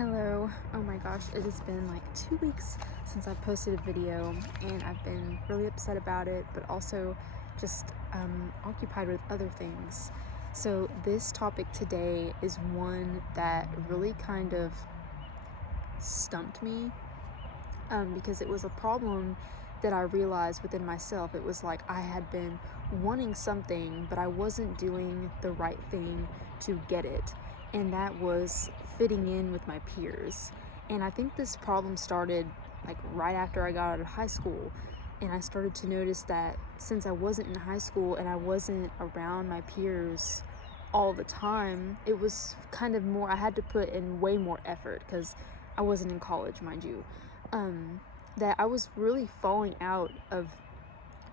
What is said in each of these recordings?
Hello. Oh my gosh, it has been like 2 weeks since I posted a video, and I've been really upset about it, but also just occupied with other things. So this topic today is one that really kind of stumped me, because it was a problem that I realized within myself. It was like I had been wanting something, but I wasn't doing the right thing to get it, and that was fitting in with my peers. And I think this problem started like right after I got out of high school, and I started to notice that since I wasn't in high school and I wasn't around my peers all the time, it was kind of more, I had to put in way more effort because I wasn't in college, mind you. That I was really falling out of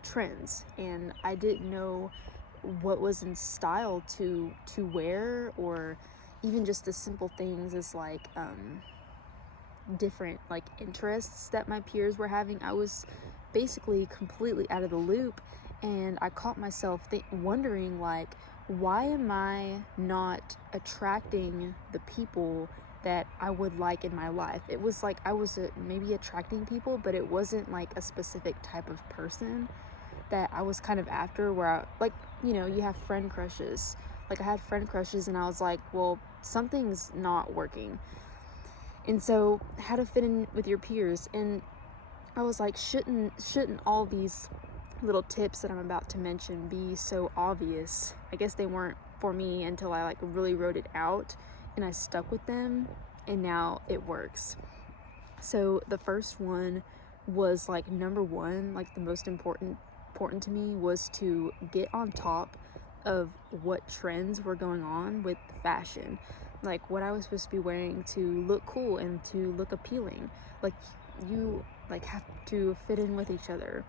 trends, and I didn't know what was in style to wear, or even just the simple things as like different like interests that my peers were having. I was basically completely out of the loop, and I caught myself wondering like, why am I not attracting the people that I would like in my life? It was like I was maybe attracting people, but it wasn't like a specific type of person that I was kind of after, where I, like, you have friend crushes. Like I had friend crushes, and I was like, well, something's not working. And so how to fit in with your peers. And I was like, shouldn't all these little tips that I'm about to mention be so obvious? I guess they weren't for me until I like really wrote it out and I stuck with them, and now it works. So the first one was like number one, like the most important to me, was to get on top of what trends were going on with fashion, like what I was supposed to be wearing to look cool and to look appealing. Like you like have to fit in with each other.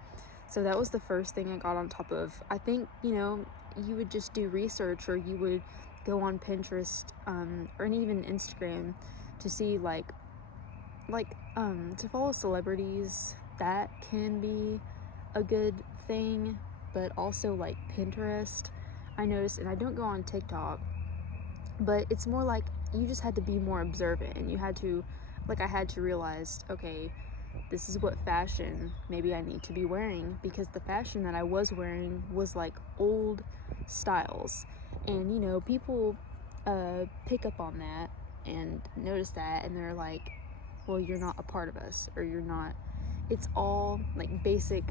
So that was the first thing I got on top of. I think you would just do research, or you would go on Pinterest or even Instagram to see like to follow celebrities. That can be a good thing, but also like Pinterest, I noticed. And I don't go on TikTok, but it's more like you just had to be more observant, and you had to, like, I had to realize, okay, this is what fashion maybe I need to be wearing, because the fashion that I was wearing was like old styles, and people pick up on that and notice that, and they're like, well, you're not a part of us, or you're not. It's all like basic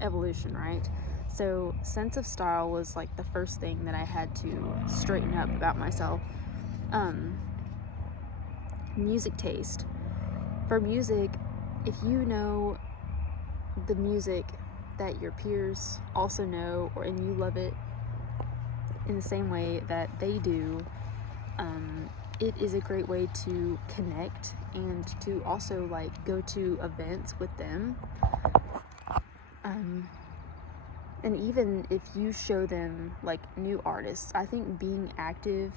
evolution, right? So sense of style was like the first thing that I had to straighten up about myself. Music taste. For music, if you know the music that your peers also know, and you love it in the same way that they do, it is a great way to connect and to also like go to events with them. And even if you show them like new artists, I think being active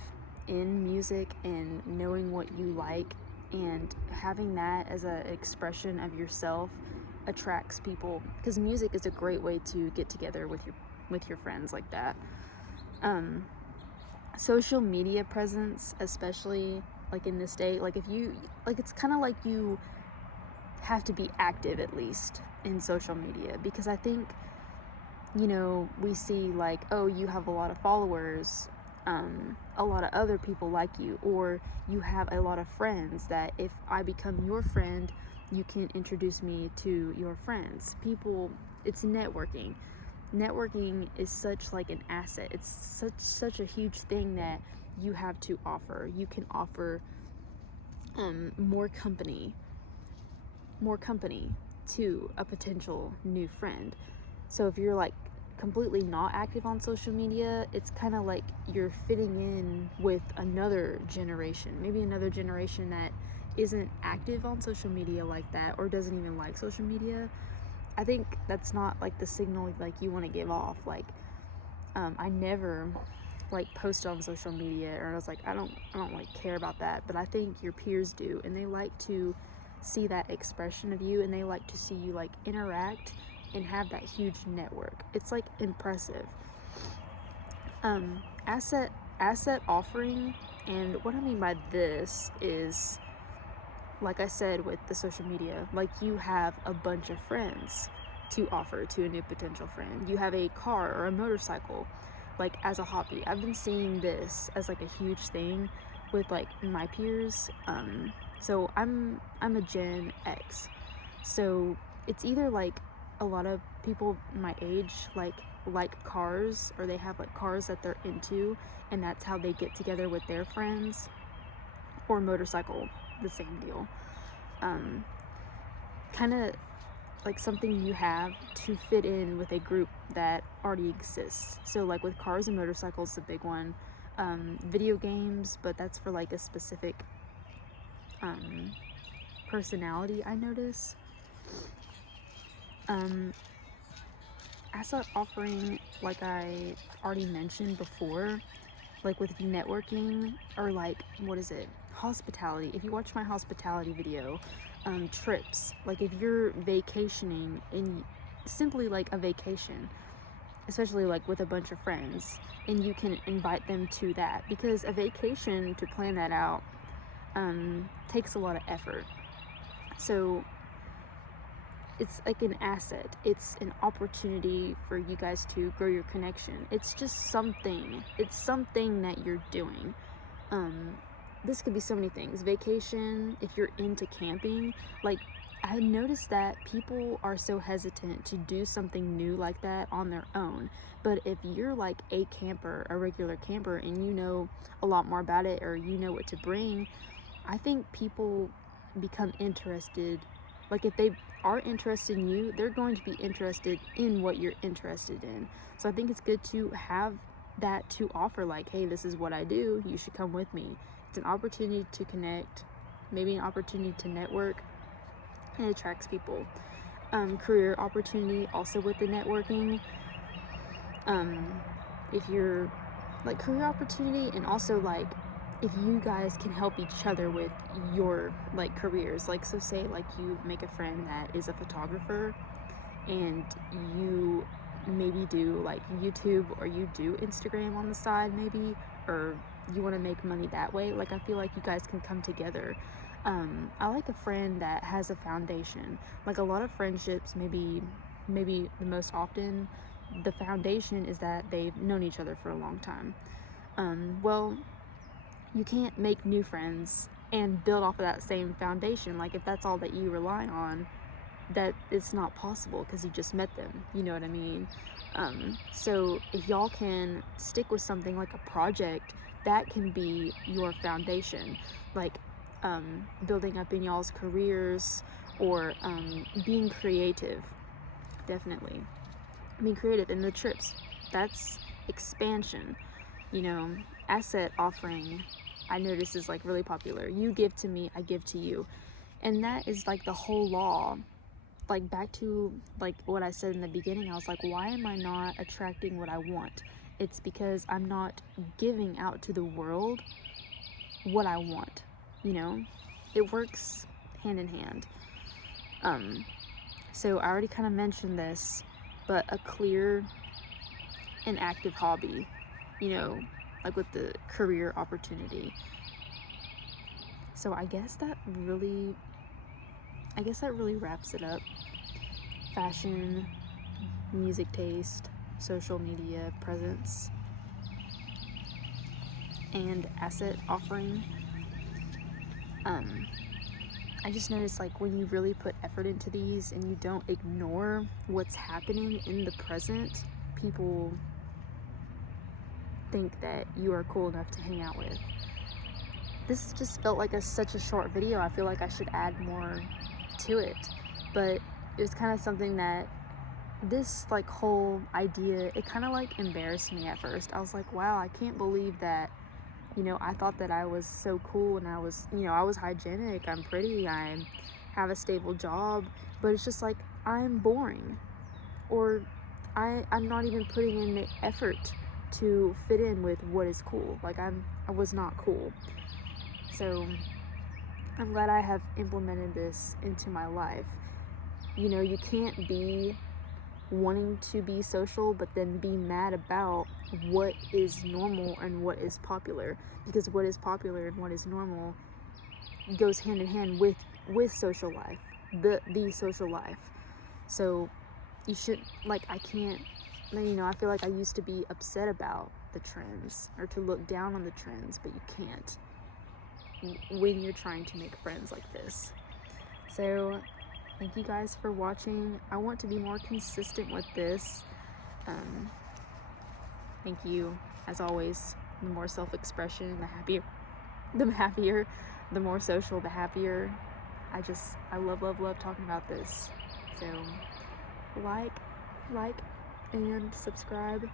in music and knowing what you like and having that as an expression of yourself attracts people, because music is a great way to get together with your friends like that. Social media presence, especially like in this day, like if you like, it's kind of like you have to be active at least in social media, because I think we see like, oh, you have a lot of followers, a lot of other people like you, or you have a lot of friends that if I become your friend, you can introduce me to your friends. People, it's networking. Networking is such like an asset. It's such a huge thing that you have to offer. You can offer more company to a potential new friend. So if you're like completely not active on social media, it's kind of like you're fitting in with another generation, maybe another generation that isn't active on social media like that, or doesn't even like social media. I think that's not like the signal like you want to give off. Like I never like post on social media, or I was like, I don't like care about that, but I think your peers do, and they like to see that expression of you, and they like to see you like interact and have that huge network. It's like impressive. Asset offering, and what I mean by this is like I said with the social media, like you have a bunch of friends to offer to a new potential friend. You have a car or a motorcycle, like as a hobby. I've been seeing this as like a huge thing with like my peers. So I'm a Gen X. So it's either like a lot of people my age like cars, or they have like cars that they're into, and that's how they get together with their friends, or motorcycle, the same deal. Kind of like something you have to fit in with a group that already exists. So like with cars and motorcycles, the big one. Video games, but that's for like a specific personality, I notice. Asset offering, like I already mentioned before, like with networking, or like, what is it? Hospitality. If you watch my hospitality video, trips, like if you're vacationing in simply like a vacation, especially like with a bunch of friends, and you can invite them to that, because a vacation, to plan that out, takes a lot of effort. So it's like an asset. It's an opportunity for you guys to grow your connection. It's just something. It's something that you're doing. This could be so many things. Vacation, if you're into camping, like I noticed that people are so hesitant to do something new like that on their own. But if you're like a camper, a regular camper, and you know a lot more about it, or you know what to bring, I think people become interested. Like if they are interested in you, they're going to be interested in what you're interested in. So I think it's good to have that to offer, like, hey, this is what I do, you should come with me. It's an opportunity to connect, maybe an opportunity to network, and it attracts people. Career opportunity also with the networking. If you're like career opportunity, and also like if you guys can help each other with your like careers, like so say like you make a friend that is a photographer, and you maybe do like YouTube, or you do Instagram on the side maybe, or you want to make money that way. Like I feel like you guys can come together. I like a friend that has a foundation. Like a lot of friendships, maybe the most often, the foundation is that they've known each other for a long time. Well, you can't make new friends and build off of that same foundation. Like if that's all that you rely on, that it's not possible, because you just met them, you know what I mean? So if y'all can stick with something like a project, that can be your foundation, like building up in y'all's careers, or being creative. Definitely being creative in the trips, that's expansion. Asset offering, I notice, is like really popular. You give to me, I give to you, and that is like the whole law. Like back to like what I said in the beginning, I was like, why am I not attracting what I want? It's because I'm not giving out to the world what I want. It works hand in hand. So I already kind of mentioned this, but a clear and active hobby, like with the career opportunity. So I guess that really wraps it up. Fashion, music taste, social media presence, and asset offering. I just noticed, like, when you really put effort into these and you don't ignore what's happening in the present, people think that you are cool enough to hang out with. This just felt like such a short video. I feel like I should add more to it, but it was kind of something that this like whole idea, it kind of like embarrassed me at first. I was like, wow, I can't believe that, I thought that I was so cool, and I was hygienic, I'm pretty, I have a stable job, but it's just like I'm boring, or I'm not even putting in the effort to fit in with what is cool. Like I was not cool. So I'm glad I have implemented this into my life. You can't be wanting to be social but then be mad about what is normal and what is popular, because what is popular and what is normal goes hand in hand with social life, the social life. So you should, like, I can't, you know, I feel like I used to be upset about the trends or to look down on the trends, but you can't when you're trying to make friends like this. So thank you guys for watching. I want to be more consistent with this. Thank you, as always. The more self-expression, the happier, the more social, the happier. I love talking about this. So like, and subscribe.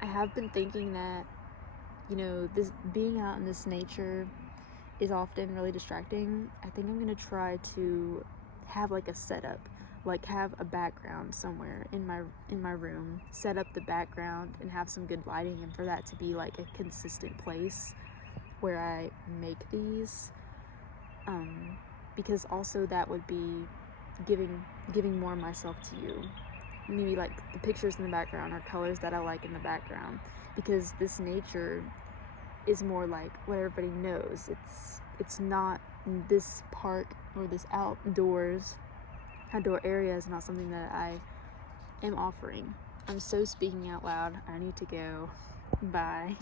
I have been thinking that, you know, this being out in this nature is often really distracting. I think I'm gonna try to have like a setup, like have a background somewhere in my room, set up the background and have some good lighting, and for that to be like a consistent place where I make these, because also that would be giving more of myself to you. Maybe like the pictures in the background or colors that I like in the background, because this nature is more like what everybody knows. It's not this park or this outdoor area is not something that I am offering. I'm so speaking out loud. I need to go. Bye.